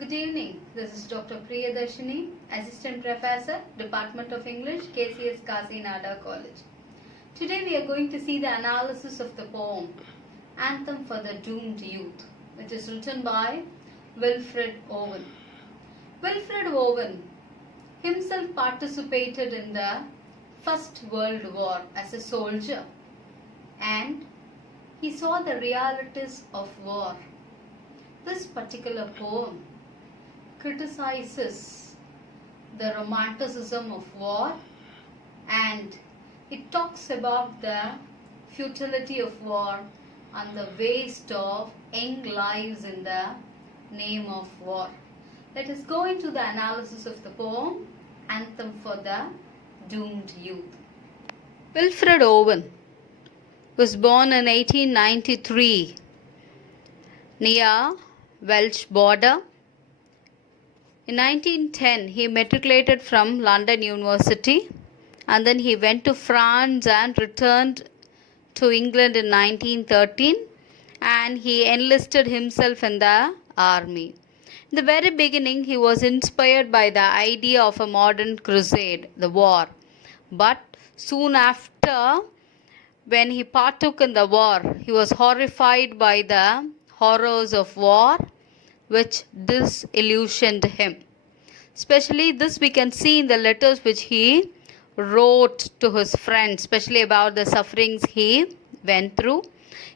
Good evening. This is Dr. Priyadarshini, Assistant Professor, Department of English, KCS Kasinada College. Today we are going to see the analysis of the poem Anthem for the Doomed Youth, which is written by Wilfred Owen. Wilfred Owen himself participated in the First World War as a soldier, and he saw the realities of war. This particular poem criticizes the romanticism of war, and it talks about the futility of war and the waste of young lives in the name of war. Let us go into the analysis of the poem Anthem for the Doomed Youth. Wilfred Owen was born in 1893 near Welsh border. In 1910, he matriculated from London University, and then he went to France and returned to England in 1913, and he enlisted himself in the army. In the very beginning, he was inspired by the idea of a modern crusade, the war. But soon after, when he partook in the war, he was horrified by the horrors of war, which disillusioned him. Especially this we can see in the letters which he wrote to his friends, especially about the sufferings he went through.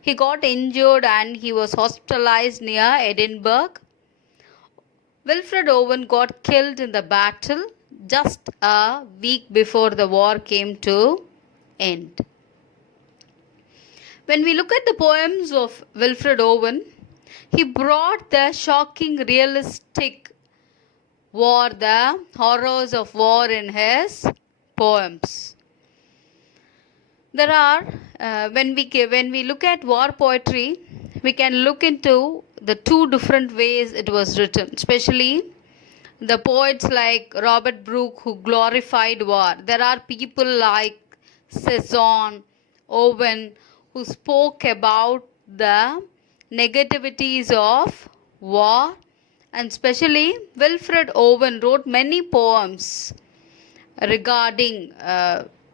He got injured and he was hospitalized near Edinburgh. Wilfred Owen got killed in the battle just a week before the war came to end. When we look at the poems of Wilfred Owen, he brought the shocking realistic war, the horrors of war in his poems. There are, when we look at war poetry, we can look into the two different ways it was written, especially the poets like Robert Brooke who glorified war. There are people like Cezanne, Owen who spoke about the negativities of war, and especially Wilfred Owen wrote many poems regarding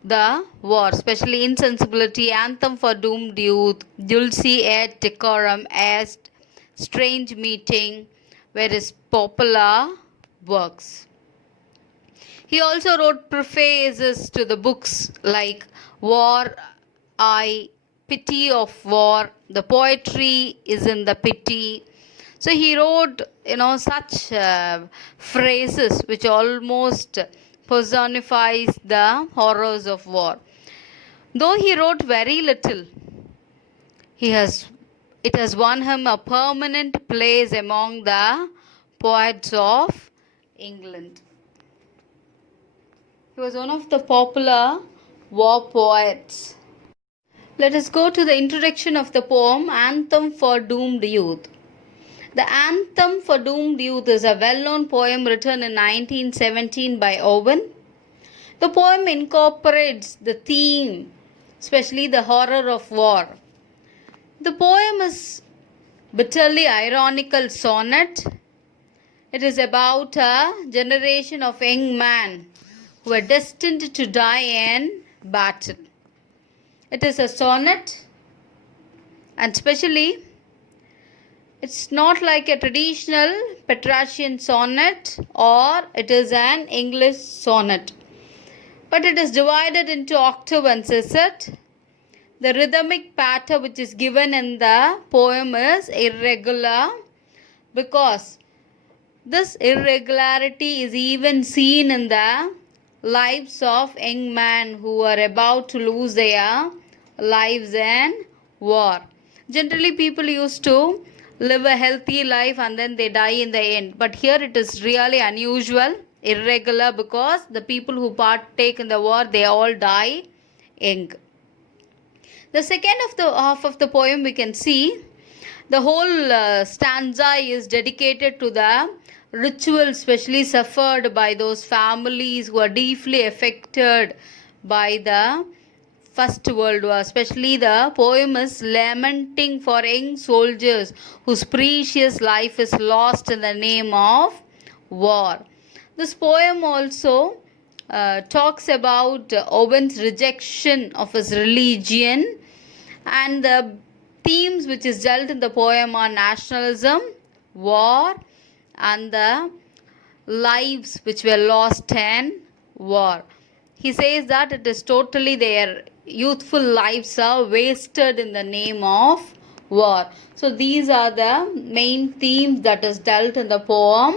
the war, especially Insensibility, Anthem for Doomed Youth, Dulce et Decorum Est, Strange Meeting were his popular works. He also wrote prefaces to the books like War, Pity of War, the poetry is in the pity. So he wrote, such phrases which almost personifies the horrors of war. Though he wrote very little, it has won him a permanent place among the poets of England. He was one of the popular war poets. Let us go to the introduction of the poem Anthem for Doomed Youth. The Anthem for Doomed Youth is a well-known poem written in 1917 by Owen. The poem incorporates the theme, especially the horror of war. The poem is bitterly ironical sonnet. It is about a generation of young men who are destined to die in battle. It is a sonnet, and especially it's not like a traditional Petrarchian sonnet or it is an English sonnet, but it is divided into octave and sestet. The rhythmic pattern which is given in the poem is irregular, because this irregularity is even seen in the lives of young men who are about to lose their lives in war. Generally, people used to live a healthy life and then they die in the end. But here it is really unusual, irregular, because the people who partake in the war, they all die young. The second half of the poem we can see, the whole stanza is dedicated to the ritual especially suffered by those families who are deeply affected by the First World War. Especially the poem is lamenting for young soldiers whose precious life is lost in the name of war. This poem also talks about Owen's rejection of his religion, and the themes which is dealt in the poem are nationalism, war, and the lives which were lost in war. He says that it is totally their youthful lives are wasted in the name of war. So these are the main themes that is dealt in the poem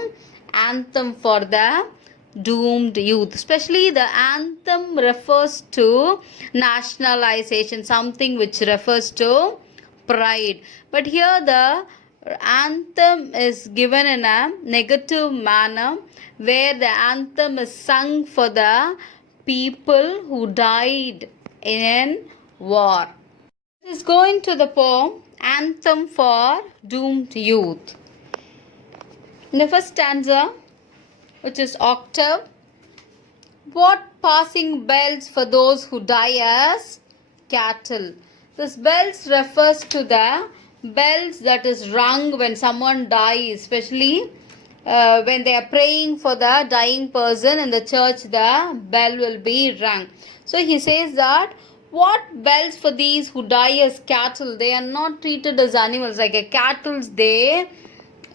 Anthem for the Doomed Youth. Especially the anthem refers to nationalization, something which refers to pride. But here the anthem is given in a negative manner, where the anthem is sung for the people who died in war. Let's go into the poem Anthem for Doomed Youth. In the first stanza, which is octave, what passing bells for those who die as cattle. This bells refers to the bells that is rung when someone dies, especially when they are praying for the dying person in the church, the bell will be rung. So he says that what bells for these who die as cattle. They are not treated as animals like a cattle. They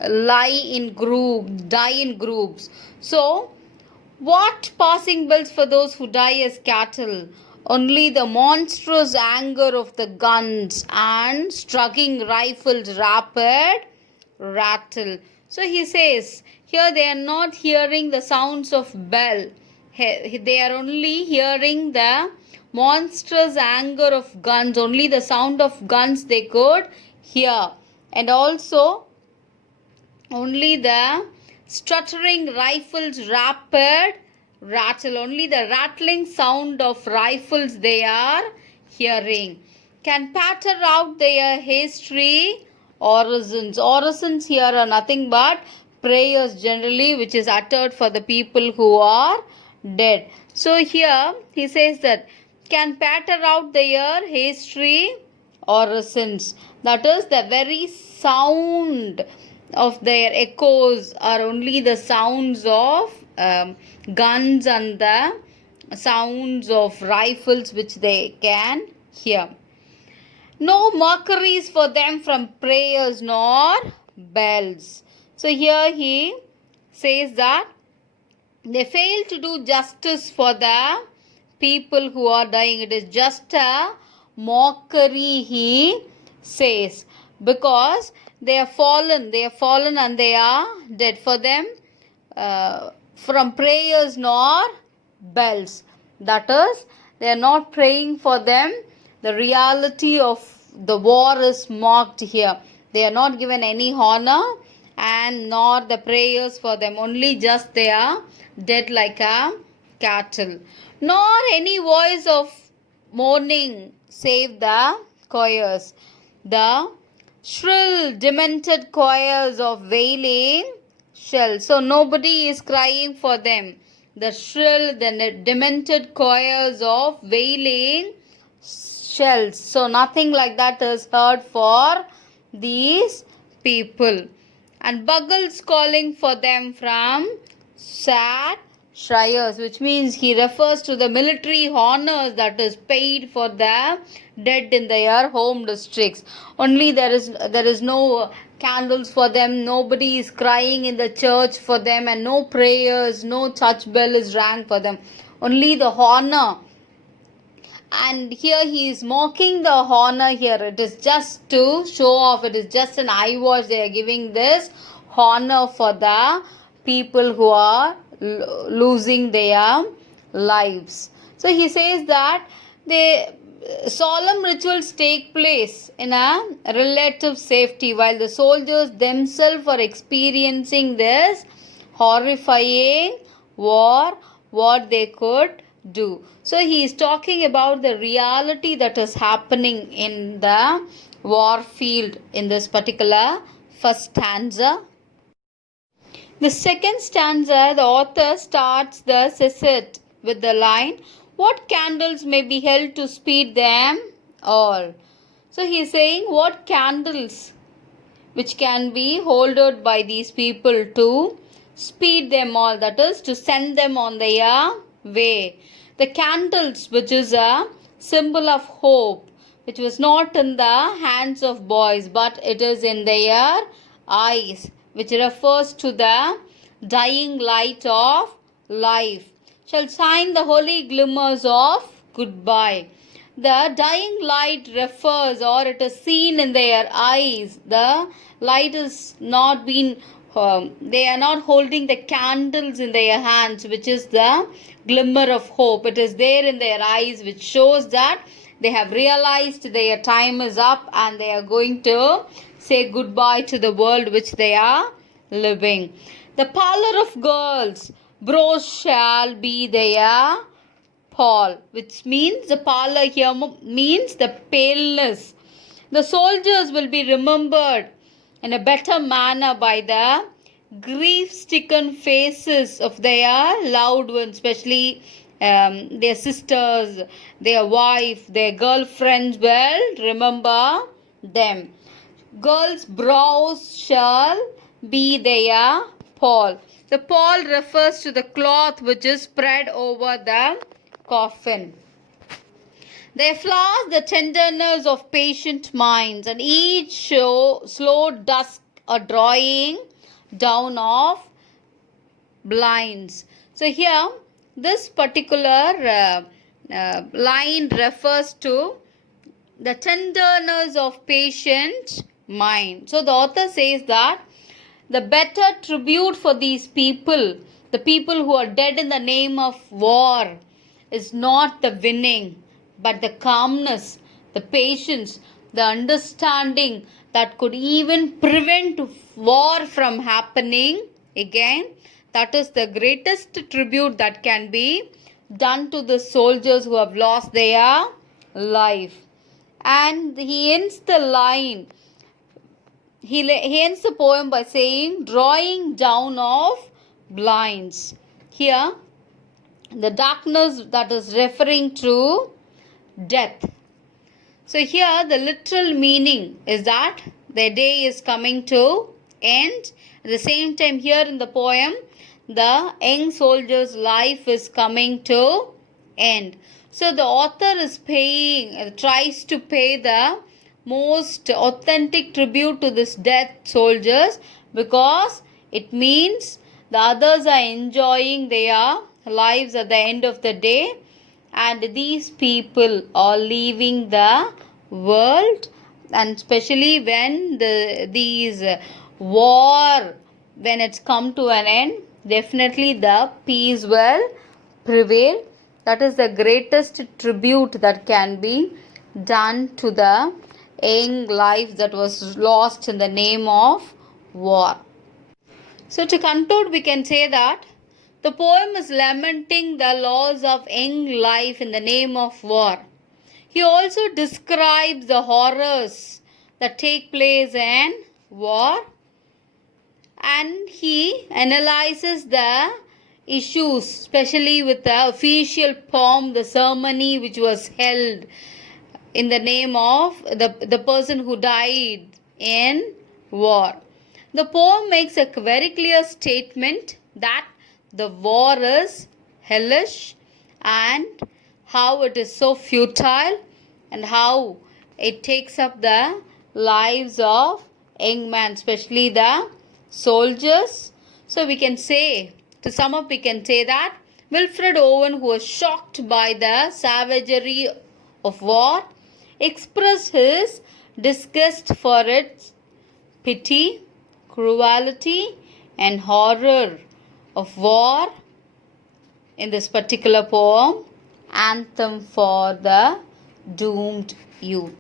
lie in groups, die in groups. So what passing bells for those who die as cattle? Only the monstrous anger of the guns and struggling rifles rapid rattle. So he says, here they are not hearing the sounds of bell. They are only hearing the monstrous anger of guns. Only the sound of guns they could hear. And also, only the stuttering rifles rapid rattle. Only the rattling sound of rifles they are hearing. Can patter out their history orisons. Orisons here are nothing but prayers generally, which is uttered for the people who are dead. So here he says that can patter out their history orisons. That is, the very sound of their echoes are only the sounds of guns and the sounds of rifles which they can hear. No mockeries for them from prayers nor bells. So here he says that they fail to do justice for the people who are dying. It is just a mockery, he says, because they are fallen and they are dead. For them, from prayers nor bells. That is, they are not praying for them. The reality of the war is mocked here. They are not given any honor and nor the prayers for them. Only just they are dead like a cattle. Nor any voice of mourning save the choirs. The shrill, demented choirs of wailing shall. So nobody is crying for them. The shrill, the demented choirs of wailing shells. So nothing like that is heard for these people. And Buggles calling for them from sad shires, which means he refers to the military honors that is paid for the dead in their home districts. Only there is no candles for them, nobody is crying in the church for them, and no prayers, no church bell is rang for them. Only the honor. And here he is mocking the honor here. It is just to show off. It is just an eyewash. They are giving this honor for the people who are losing their lives. So he says that the solemn rituals take place in a relative safety while the soldiers themselves are experiencing this horrifying war, what they could do. So he is talking about the reality that is happening in the war field in this particular first stanza. The second stanza, the author starts the sestet with the line, What candles may be held to speed them all? So he is saying what candles which can be holded by these people to speed them all, that is to send them on their way. The candles, which is a symbol of hope, which was not in the hands of boys but it is in their eyes, which refers to the dying light of life, shall shine the holy glimmers of goodbye. The dying light refers, or it is seen in their eyes. The light is not been, they are not holding the candles in their hands, which is the glimmer of hope. It is there in their eyes, which shows that they have realized their time is up and they are going to say goodbye to the world which they are living. The pallor of girls, bros shall be their pall, which means the pallor here means the paleness. The soldiers will be remembered in a better manner by the grief-stricken faces of their loved ones, especially their sisters, their wife, their girlfriends will remember them. Girls' brows shall be their pall. The pall refers to the cloth which is spread over the coffin. They flash the tenderness of patient minds, and each show slow dusk a drawing down of blinds. So here, this particular line refers to the tenderness of patient mind. So the author says that the better tribute for these people, the people who are dead in the name of war, is not the winning, but the calmness, the patience, the understanding that could even prevent war from happening again. That is the greatest tribute that can be done to the soldiers who have lost their life. And he ends the line, he ends the poem by saying, drawing down of blinds. Here, the darkness that is referring to death. So here the literal meaning is that the day is coming to end. At the same time, here in the poem, the young soldier's life is coming to end. So the author is tries to pay the most authentic tribute to this dead soldiers, because it means the others are enjoying their lives at the end of the day, and these people are leaving the world. And especially when these war, when it's come to an end, definitely the peace will prevail. That is the greatest tribute that can be done to the young life that was lost in the name of war. So to conclude, we can say that the poem is lamenting the loss of young life in the name of war. He also describes the horrors that take place in war, and he analyzes the issues, especially with the official pomp, the ceremony which was held in the name of the person who died in war. The poem makes a very clear statement that the war is hellish, and how it is so futile, and how it takes up the lives of young men, especially the soldiers. So we can say, to sum up, we can say that Wilfred Owen, who was shocked by the savagery of war, expressed his disgust for its pity, cruelty, and horror of war in this particular poem, Anthem for the Doomed Youth.